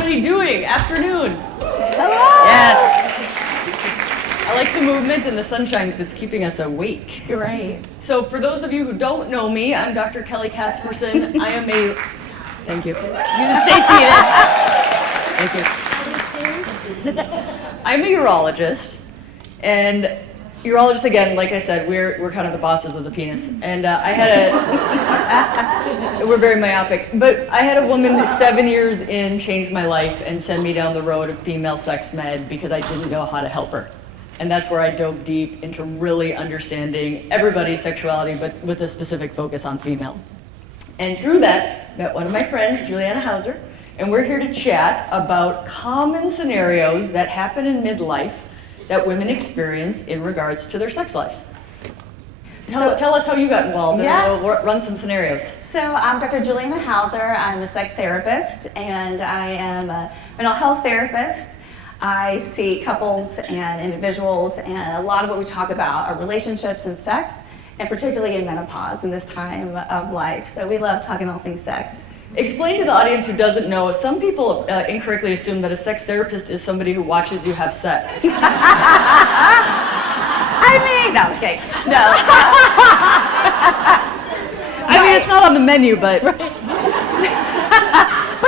everybody doing? Afternoon. Hello. Yes. I like the movement and the sunshine because it's keeping us awake. Great. So for those of you who don't know me, I'm Dr. Kelly Casperson. I am a, thank you. You can stay seated. Thank you. I'm a urologist, and urologists, again, like I said, we're kind of the bosses of the penis. And we're very myopic, but I had a woman 7 years in change my life and send me down the road of female sex med because I didn't know how to help her. And that's where I dove deep into really understanding everybody's sexuality, but with a specific focus on female. And through that, met one of my friends, Juliana Hauser, and we're here to chat about common scenarios that happen in midlife that women experience in regards to their sex lives. Tell us how you got involved, and we'll run some scenarios. So I'm Dr. Juliana Hauser. I'm a sex therapist, and I am a mental health therapist. I see couples and individuals, and a lot of what we talk about are relationships and sex, and particularly in menopause in this time of life. So we love talking all things sex. Explain to the audience who doesn't know, some people incorrectly assume that a sex therapist is somebody who watches you have sex. I mean, no, okay, no. I mean, it's not on the menu, but... But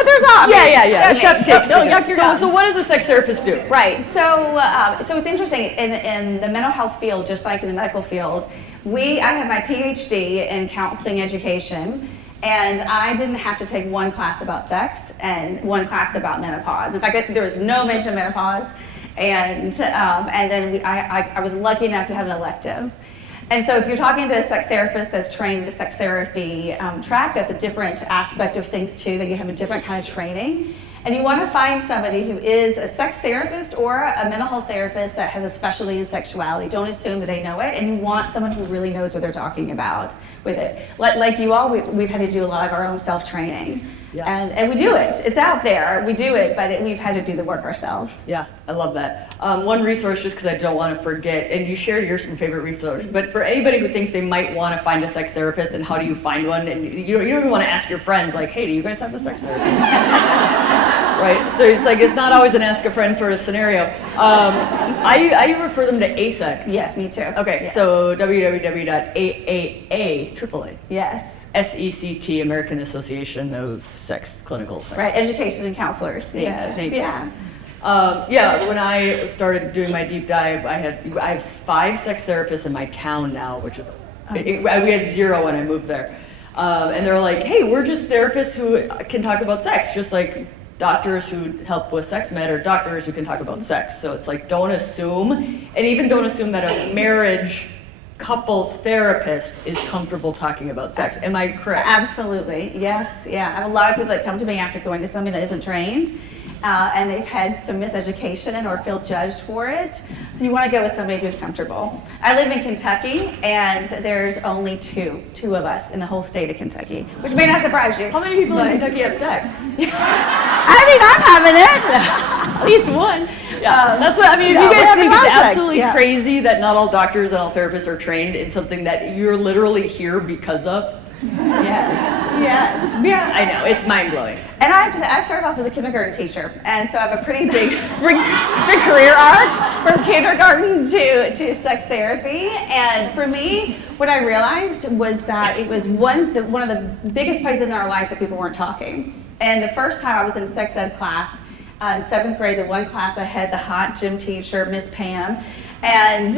there's all... Yeah. The chef's takes. Don't yuck your So what does a sex therapist do? Right, so it's interesting, in the mental health field, just like in the medical field, I have my PhD in counseling education, and I didn't have to take one class about sex and one class about menopause. In fact, there was no mention of menopause, and then I was lucky enough to have an elective. And so if you're talking to a sex therapist that's trained in the sex therapy track, that's a different aspect of things too, that you have a different kind of training. And you want to find somebody who is a sex therapist or a mental health therapist that has a specialty in sexuality. Don't assume that they know it, and you want someone who really knows what they're talking about with it. Like you all, we've had to do a lot of our own self-training. Yeah. And we do it. It's out there. We do it, but we've had to do the work ourselves. Yeah, I love that. One resource, just because I don't want to forget, and you share your favorite resource, but for anybody who thinks they might want to find a sex therapist, and how do you find one? And you don't even want to ask your friends, like, hey, do you guys have a sex therapist? Right? So it's not always an ask a friend sort of scenario. I refer them to ASEC. Yes, me too. Okay, yes. So www.AAA. Yes. SECT, American Association of Clinical Sex. Right, education and counselors. Thank you. Yeah. When I started doing my deep dive, I have 5 sex therapists in my town now, which is, we had 0 when I moved there. And they're like, hey, we're just therapists who can talk about sex, just like doctors who help with sex med or doctors who can talk about sex. So it's like, don't assume, and even don't assume that a marriage couples therapist is comfortable talking about sex. Am I correct? Absolutely, yes, yeah. I have a lot of people that come to me after going to somebody that isn't trained, and they've had some miseducation or feel judged for it. So you want to go with somebody who's comfortable. I live in Kentucky, and there's only two of us in the whole state of Kentucky, which may not surprise you. How many people in Kentucky have sex? I mean, I'm having it. At least one. Yeah, that's what I mean. If you guys think it's absolutely crazy that not all doctors and all therapists are trained in something that you're literally here because of. Yes. I know, it's mind-blowing. And I started off as a kindergarten teacher, and so I have a pretty big career arc from kindergarten to sex therapy. And for me, what I realized was that it was one of the biggest places in our lives that people weren't talking. And the first time I was in a sex ed class, in 7th grade, in one class I had the hot gym teacher, Miss Pam, and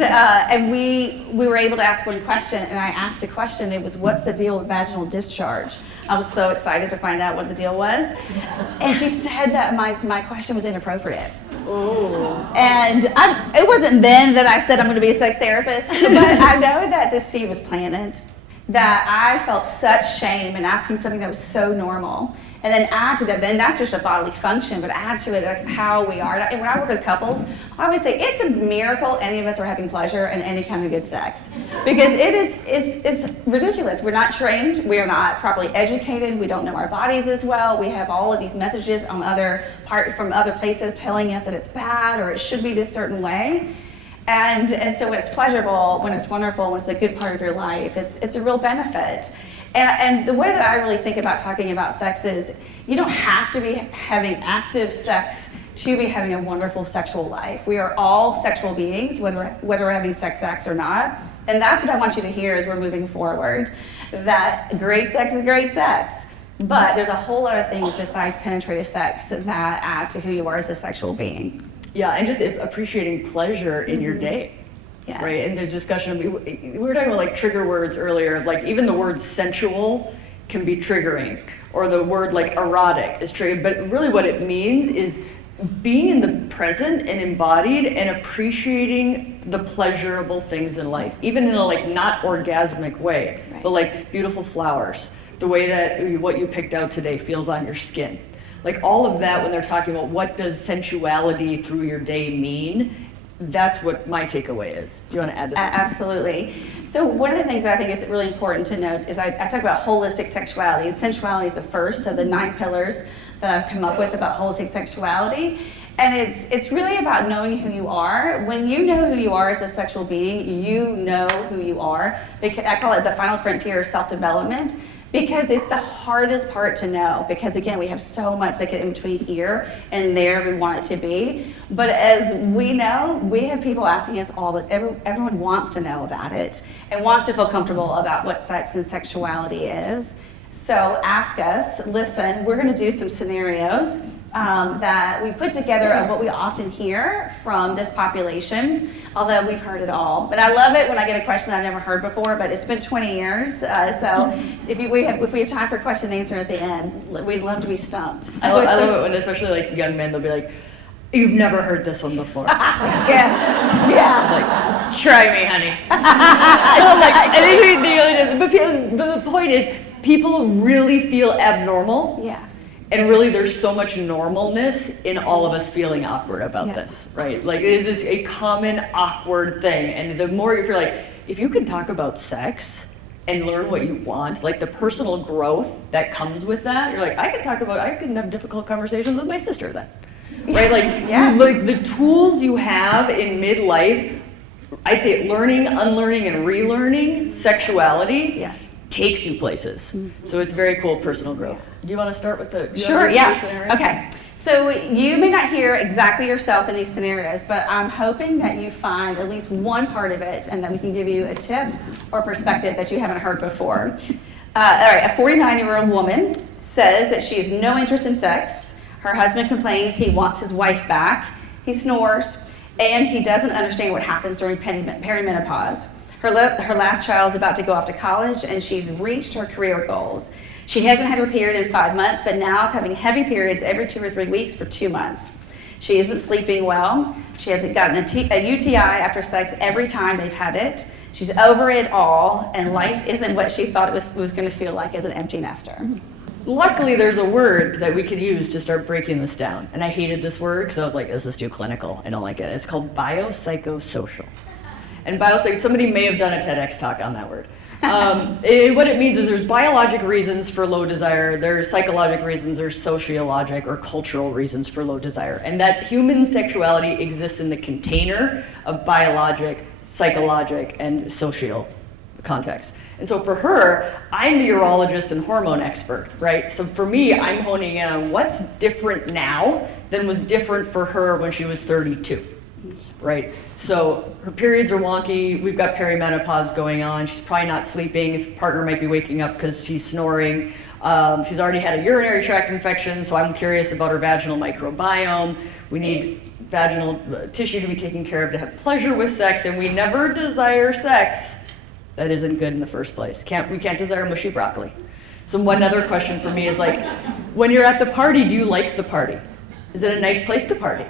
we were able to ask one question, and I asked a question. It was, what's the deal with vaginal discharge? I was so excited to find out what the deal was. And she said that my question was inappropriate. Oh. And it wasn't then that I said I'm going to be a sex therapist, but I know that this seed was planted, that I felt such shame in asking something that was so normal. And then add to that, then that's just a bodily function, but add to it like how we are. And when I work with couples, I always say it's a miracle any of us are having pleasure and any kind of good sex. Because it's ridiculous. We're not trained, we are not properly educated, we don't know our bodies as well. We have all of these messages from other places telling us that it's bad or it should be this certain way. And so when it's pleasurable, when it's wonderful, when it's a good part of your life, it's a real benefit. And the way that I really think about talking about sex is you don't have to be having active sex to be having a wonderful sexual life. We are all sexual beings, whether we're having sex acts or not. And that's what I want you to hear as we're moving forward, that great sex is great sex. But there's a whole lot of things besides penetrative sex that add to who you are as a sexual being. Yeah, and just appreciating pleasure in your day. Yes. Right, and the discussion, we were talking about like trigger words earlier, like even the word sensual can be triggering, or the word like erotic is triggering, but really what it means is being in the present and embodied and appreciating the pleasurable things in life, even in a like not orgasmic way, right. But like beautiful flowers, the way that what you picked out today feels on your skin. Like all of that when they're talking about what does sensuality through your day mean, that's what my takeaway is. Do you want to add to that? Absolutely. So one of the things that I think is really important to note is I talk about holistic sexuality, and sensuality is the first of the 9 pillars that I've come up with about holistic sexuality. And it's really about knowing who you are. When you know who you are as a sexual being, you know who you are. I call it the final frontier of self-development, because it's the hardest part to know, because again, we have so much that get in between here and there we want it to be. But as we know, we have people asking us all that everyone wants to know about it and wants to feel comfortable about what sex and sexuality is. So ask us, listen, we're gonna do some scenarios that we put together of what we often hear from this population, although we've heard it all. But I love it when I get a question I've never heard before, but it's been 20 years. So if we have time for question and answer at the end, we'd love to be stumped. I love it when especially like young men, they'll be like, you've never heard this one before. Yeah. I'm like, try me, honey. No, like, and but the point is, people really feel abnormal. Yes. And really, there's so much normalness in all of us feeling awkward about Yes. this, right? Like, it is a common awkward thing. And the more if you're like, if you can talk about sex and learn what you want, like the personal growth that comes with that, you're like, I can have difficult conversations with my sister then, right? Like, Yes. like the tools you have in midlife, I'd say learning, unlearning, and relearning sexuality. Yes. Takes you places. So it's very cool personal growth. Do you want to start with the Sure, yeah. Okay. So you may not hear exactly yourself in these scenarios, but I'm hoping that you find at least one part of it and that we can give you a tip or perspective that you haven't heard before. All right, a 49-year-old woman says that she has no interest in sex. Her husband complains he wants his wife back. He snores, and he doesn't understand what happens during perimenopause. Her last child is about to go off to college, and she's reached her career goals. She hasn't had her period in 5 months, but now is having heavy periods every 2 or 3 weeks for 2 months. She isn't sleeping well. She hasn't gotten a UTI after sex every time they've had it. She's over it all, and life isn't what she thought it was going to feel like as an empty nester. Luckily, there's a word that we could use to start breaking this down. And I hated this word because I was like, this is too clinical. I don't like it. It's called biopsychosocial. And somebody may have done a TEDx talk on that word. What it means is there's biologic reasons for low desire, there's psychological reasons, there's sociologic or cultural reasons for low desire. And that human sexuality exists in the container of biologic, psychologic, and social context. And so for her, I'm the urologist and hormone expert, right? So for me, I'm honing in on what's different now than was different for her when she was 32. Right, so her periods are wonky, we've got perimenopause going on, she's probably not sleeping, her partner might be waking up because she's snoring, she's already had a urinary tract infection, so I'm curious about her vaginal microbiome. We need vaginal tissue to be taken care of to have pleasure with sex, and we never desire sex that isn't good in the first place. We can't desire mushy broccoli. So one other question for me is like, when you're at the party, do you like the party? Is it a nice place to party?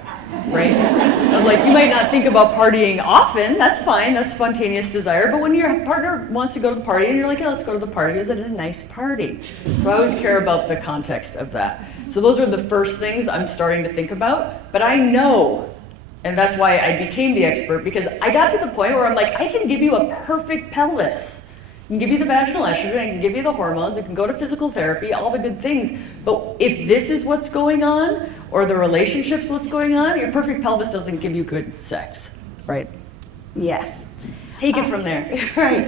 Right? And like, you might not think about partying often, that's fine, that's spontaneous desire, but when your partner wants to go to the party and you're like, yeah, let's go to the party, is it a nice party? So I always care about the context of that. So those are the first things I'm starting to think about, but I know, and that's why I became the expert, because I got to the point where I'm like, I can give you a perfect pelvis. I can give you the vaginal estrogen, I can give you the hormones, I can go to physical therapy, all the good things. But if this is what's going on, or the relationship's what's going on, your perfect pelvis doesn't give you good sex, right? Yes. Take it from there. Right.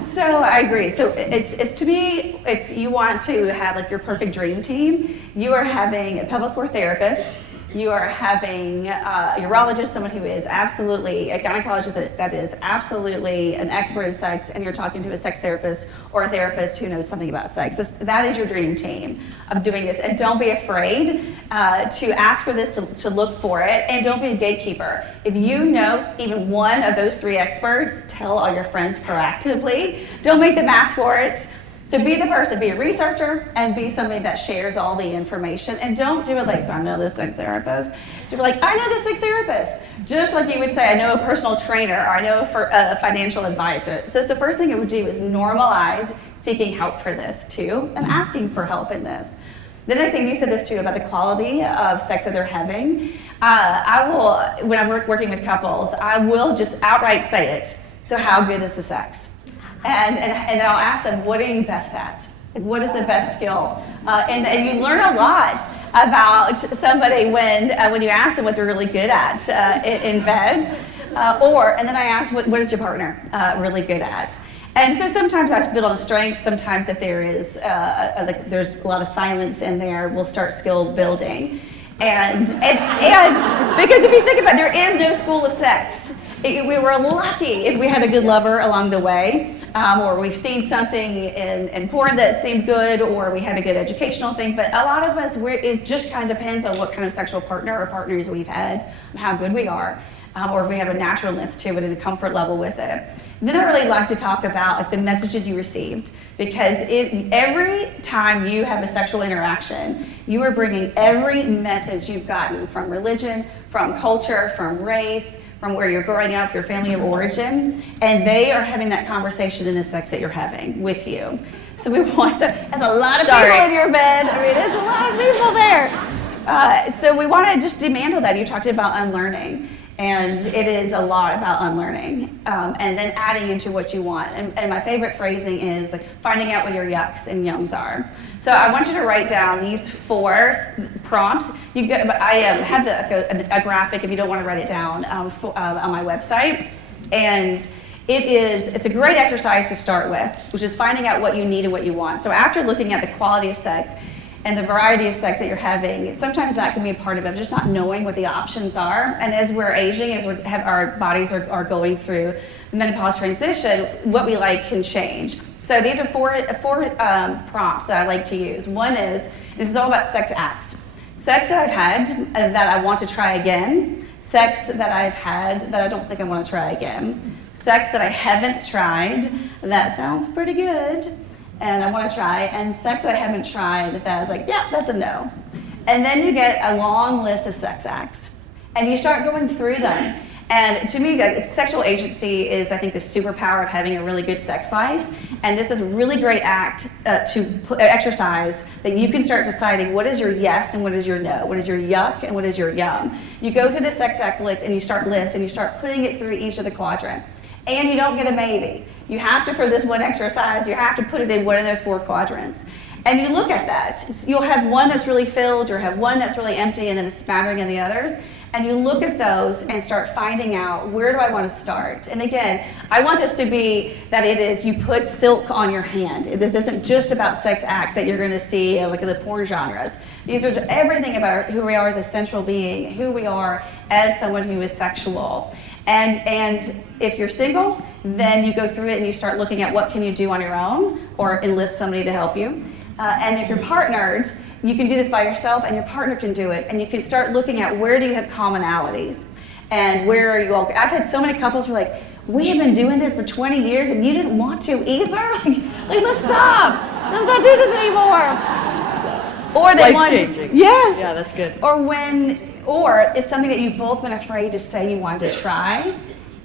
So I agree. So it's to me, if you want to have like your perfect dream team, you are having a pelvic floor therapist, you are having a urologist, someone who is absolutely, a gynecologist that is absolutely an expert in sex, and you're talking to a sex therapist or a therapist who knows something about sex. That is your dream team of doing this. And don't be afraid to ask for this, to look for it, and don't be a gatekeeper. If you know even one of those 3 experts, tell all your friends proactively. Don't make them ask for it. So be the person, be a researcher, and be somebody that shares all the information. And don't do it like, so I know this sex therapist. So you're like, I know this sex therapist. Just like you would say, I know a personal trainer, or I know a financial advisor. So the first thing it would do is normalize seeking help for this too, and asking for help in this. The next thing, you said this too, about the quality of sex that they're having. I will, when I'm working with couples, I will just outright say it. So how good is the sex? And I'll ask them, what are you best at? Like, what is the best skill? And you learn a lot about somebody when you ask them what they're really good at in bed. And then I ask, what is your partner really good at? And so sometimes I build on strength. Sometimes if there is there's a lot of silence in there, we'll start skill building. And because if you think about it, there is no school of sex. We were lucky if we had a good lover along the way, or we've seen something in porn that seemed good, or we had a good educational thing. But a lot of us, it just kind of depends on what kind of sexual partner or partners we've had, and how good we are, or if we have a naturalness to it and a comfort level with it. And then I really like to talk about like the messages you received, because every time you have a sexual interaction, you are bringing every message you've gotten from religion, from culture, from race, from where you're growing up, your family of origin, and they are having that conversation in the sex that you're having with you. So we want to, there's a lot of people in your bed. I mean, there's a lot of people there. So we want to just dismantle that. You talked about unlearning, and it is a lot about unlearning, and then adding into what you want. And my favorite phrasing is like finding out what your yucks and yums are. So I want you to write down these 4 prompts. I have a graphic if you don't want to write it down on my website. And it's a great exercise to start with, which is finding out what you need and what you want. So after looking at the quality of sex and the variety of sex that you're having, sometimes that can be a part of it, just not knowing what the options are. And as we're aging, as our bodies are going through the menopause transition, what we like can change. So these are 4 prompts that I like to use. One is, this is all about sex acts. Sex that I've had that I want to try again. Sex that I've had that I don't think I want to try again. Sex that I haven't tried, that sounds pretty good, and I want to try. And sex that I haven't tried that I was like, yeah, that's a no. And then you get a long list of sex acts, and you start going through them. And to me, sexual agency is, I think, the superpower of having a really good sex life. And this is a really great act exercise that you can start deciding what is your yes and what is your no, what is your yuck and what is your yum. You go through the sex act list and you start putting it through each of the quadrant. And you don't get a maybe. You have to, for this one exercise, you have to put it in one of those 4 quadrants. And you look at that. You'll have one that's really filled, or have one that's really empty, and then a smattering of the others. And you look at those and start finding out, where do I want to start? And again, I want this to be that it is, you put silk on your hand. This isn't just about sex acts that you're going to see like in the porn genres. These are everything about who we are as a central being, who we are as someone who is sexual. And if you're single, then you go through it and you start looking at what can you do on your own, or enlist somebody to help you. And if you're partnered, you can do this by yourself, and your partner can do it. And you can start looking at, where do you have commonalities, and where are you all? I've had so many couples who are like, we have been doing this for 20 years and you didn't want to either? Like let's stop. Let's not do this anymore. Or they want, life-changing. Yes. Yeah, that's good. Or it's something that you've both been afraid to say you wanted to try,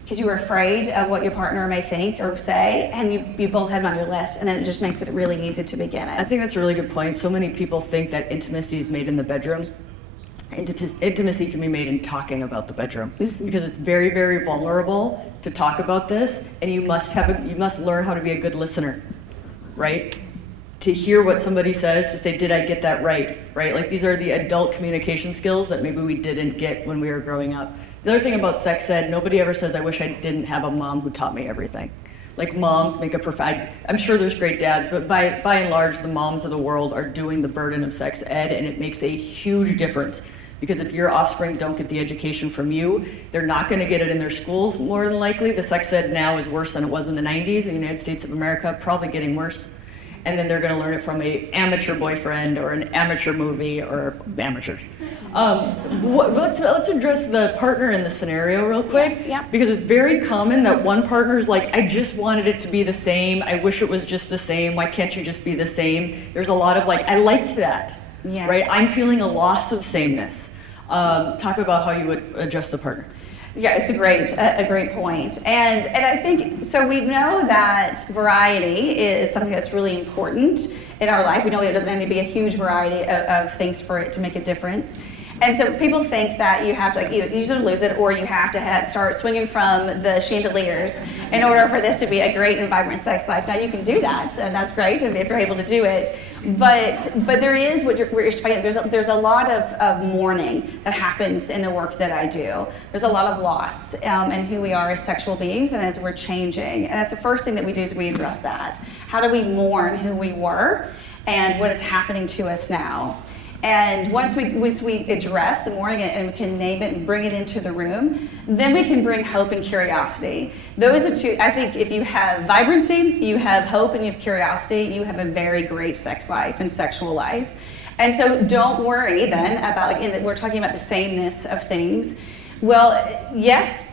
because you were afraid of what your partner may think or say, and you both have it on your list, and then it just makes it really easy to begin it. I think that's a really good point. So many people think that intimacy is made in the bedroom. Intimacy can be made in talking about the bedroom, because it's very, very vulnerable to talk about this, and you must learn how to be a good listener, right? to hear what somebody says, to say, did I get that right? Right? Like these are the adult communication skills that maybe we didn't get when we were growing up. The other thing about sex ed, nobody ever says, I wish I didn't have a mom who taught me everything. Like moms make a perfect, I'm sure there's great dads, but by and large, the moms of the world are doing the burden of sex ed, and it makes a huge difference. Because if your offspring don't get the education from you, they're not gonna get it in their schools more than likely. The sex ed now is worse than it was in the 90s in the United States of America, probably getting worse. And then they're gonna learn it from an amateur boyfriend or an amateur movie or amateurs. Let's address the partner in the scenario real quick. Yes, yeah. Because it's very common that one partner's like, I just wanted it to be the same. I wish it was just the same. Why can't you just be the same? There's a lot of like, I liked that, Yes. right? I'm feeling a loss of sameness. Talk about how you would address the partner. Yeah, it's a great point. And I think, so we know that variety is something that's really important in our life. We know it doesn't need to be a huge variety of things for it to make a difference. And so people think that you have to like, either use it or lose it, or you have to start swinging from the chandeliers in order for this to be a great and vibrant sex life. Now you can do that, and that's great if you're able to do it. But there is what you're saying. There's a lot of mourning that happens in the work that I do. There's a lot of loss in who we are as sexual beings and as we're changing. And that's the first thing that we do is we address that. How do we mourn who we were and what is happening to us now? And once we address the mourning and we can name it and bring it into the room, then we can bring hope and curiosity. Those are two, I think if you have vibrancy, you have hope, and you have curiosity, you have a very great sex life and sexual life. And so don't worry then about, we're talking about the sameness of things. Well, yes,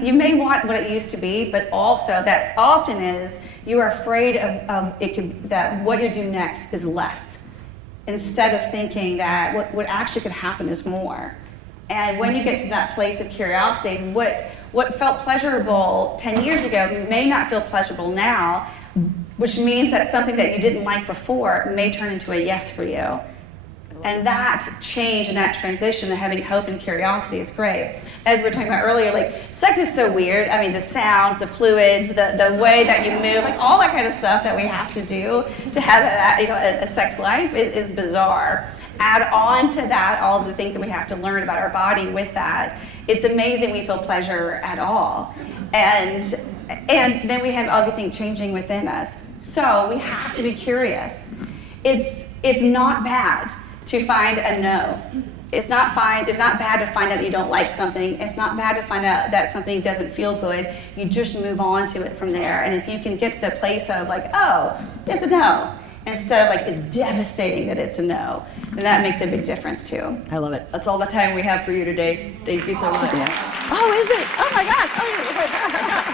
you may want what it used to be, but also that often is you are afraid of that what you do next is less, instead of thinking that what actually could happen is more. And when you get to that place of curiosity, what felt pleasurable 10 years ago may not feel pleasurable now, which means that something that you didn't like before may turn into a yes for you. And that change and that transition and having hope and curiosity is great. As we were talking about earlier, like sex is so weird. I mean, the sounds, the fluids, the way that you move, like all that kind of stuff that we have to do to have a sex life is bizarre. Add on to that all of the things that we have to learn about our body with that. It's amazing we feel pleasure at all. And then we have everything changing within us. So we have to be curious. It's not bad to find a no. It's not bad to find out that you don't like something. It's not bad to find out that something doesn't feel good. You just move on to it from there. And if you can get to the place of like, oh, it's a no, instead of like, it's devastating that it's a no, then that makes a big difference too. I love it. That's all the time we have for you today. Thank you so much. Oh, is it? Oh my gosh. Oh,